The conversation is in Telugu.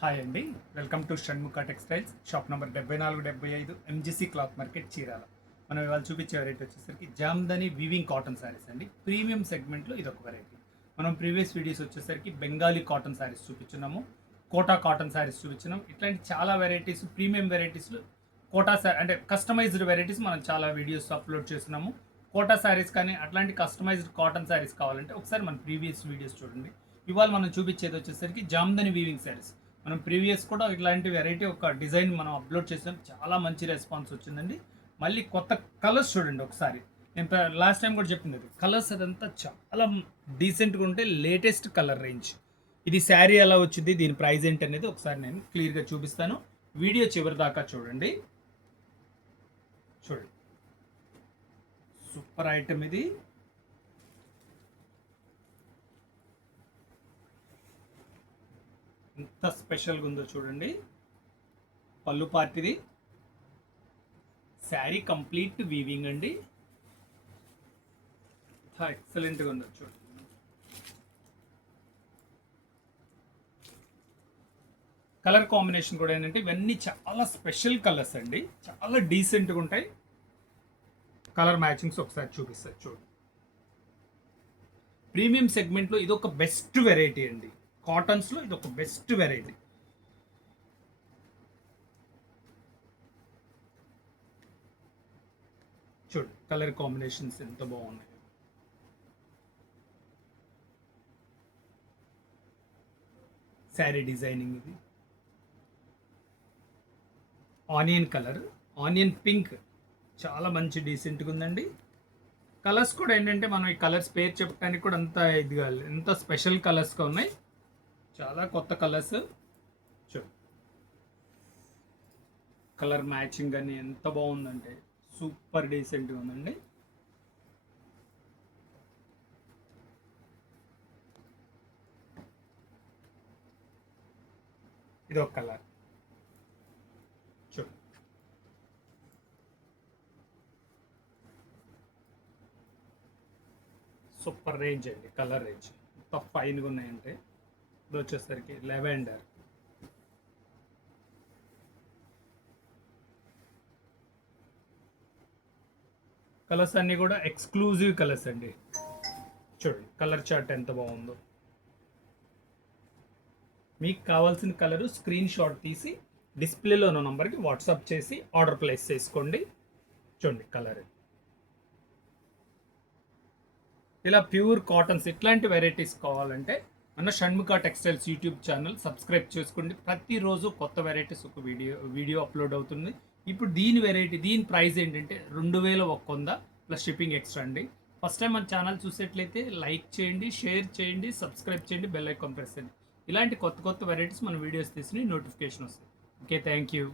హాయ్ అండి, welcome to Shanmukha textiles. Shop number 7475 MGC cloth market Chirala. మనం ఇవాళ చూపించే వెరైటీ వచ్చేసరికి జామ్దని వీవింగ్ కాటన్ శారీస్ అండి. ప్రీమియం సెగ్మెంట్లో ఇది ఒక వెరైటీ. మనం ప్రీవియస్ వీడియోస్ వచ్చేసరికి బెంగాలీ కాటన్ శారీస్ చూపించున్నాము, కోటా కాటన్ శారీస్ చూపించినాం. ఇట్లాంటి చాలా వెరైటీస్, ప్రీమియం వెరైటీస్లో కోటా శారీ అంటే కస్టమైజ్డ్ వెరైటీస్ మనం చాలా వీడియోస్ అప్లోడ్ చేస్తున్నాము. కోటా శారీస్ కానీ అట్లాంటి కస్టమైజ్డ్ కాటన్ శారీస్ కావాలంటే ఒకసారి మన ప్రీవియస్ వీడియోస్ చూడండి. ఇవాళ మనం చూపించేది వచ్చేసరికి జామ్దని వీవింగ్ శారీస్. మనం ప్రీవియస్ కూడా ఇట్లాంటి వెరైటీ ఒక డిజైన్ మనం అప్లోడ్ చేసాం, చాలా మంచి రెస్పాన్స్ వచ్చిందండి. మళ్ళీ కొత్త కలర్స్ చూడండి ఒకసారి. నేను లాస్ట్ టైం కూడా చెప్పింది, కలర్స్ అదంతా చాలా డీసెంట్గా ఉంటే లేటెస్ట్ కలర్ రేంజ్. ఇది శారీ ఎలా వచ్చింది, దీని ప్రైస్ ఏంటి అనేది ఒకసారి నేను క్లియర్గా చూపిస్తాను. వీడియో చివరి దాకా చూడండి. సూపర్ ఐటమ్ ఇది. ఎంత స్పెషల్గా ఉందో చూడండి. పళ్ళు పార్టీది, శారీ కంప్లీట్ వీవింగ్ అండి. ఎక్సలెంట్గా ఉందో చూడండి. కలర్ కాంబినేషన్ కూడా ఏంటంటే ఇవన్నీ చాలా స్పెషల్ కలర్స్ అండి, చాలా డీసెంట్గా ఉంటాయి. కలర్ మ్యాచింగ్స్ ఒకసారి చూపిస్తారు చూడండి. ప్రీమియం సెగ్మెంట్లో ఇది ఒక బెస్ట్ వెరైటీ అండి. కాటన్స్లో ఇది ఒక బెస్ట్ వెరైటీ. చూడు కలర్ కాంబినేషన్స్ ఎంత బాగున్నాయి. శారీ డిజైనింగ్ ఇది ఆనియన్ కలర్, ఆనియన్ పింక్, చాలా మంచి డీసెంట్గా ఉందండి. కలర్స్ కూడా ఏంటంటే మనం ఈ కలర్స్ పేరు చెప్పడానికి కూడా అంత ఇది కాదు, ఎంత స్పెషల్ కలర్స్గా ఉన్నాయి. చాలా కొత్త కలర్స్. కలర్ మ్యాచింగ్ అని ఎంత బాగుందంటే సూపర్ డీసెంట్గా ఉందండి. ఇది ఒక కలర్ చూడు. సూపర్ రేంజ్ అండి, కలర్ రేంజ్ ఎంత ఫైన్గా ఉన్నాయంటే. ఇది వచ్చేసరికి లెవెండర్, కలర్స్ అన్నీ కూడా ఎక్స్క్లూజివ్ కలర్స్ అండి. చూడండి కలర్ చార్ట్ ఎంత బాగుందో. మీకు కావాల్సిన కలరు స్క్రీన్ షాట్ తీసి డిస్ప్లేలో ఉన్న నంబర్కి వాట్సాప్ చేసి ఆర్డర్ ప్లేస్ చేసుకోండి. చూడండి కలర్. ఇలా ప్యూర్ కాటన్స్ ఇట్లాంటి వెరైటీస్ కావాలంటే మన Shanmukha textiles YouTube channel subscribe చేసుకోండి. ప్రతిరోజు కొత్త వెరైటీస్ ఒక వీడియో అప్లోడ్ అవుతుంది. ఇప్పుడు దీని ప్రైస్ ఏంటంటే 2100 ప్లస్ షిప్పింగ్ ఎక్స్ట్రా అండి. ఫస్ట్ టైం మన ఛానల్ చూసేట్లయితే లైక్ చేయండి, షేర్ చేయండి, సబ్స్క్రైబ్ చేయండి, బెల్ ఐకాన్ ప్రెస్ చేయండి. ఇలాంటి కొత్త వెరైటీస్ మన వీడియోస్ తీసి నోటిఫికేషన్ వస్తుంది. Okay, thank you.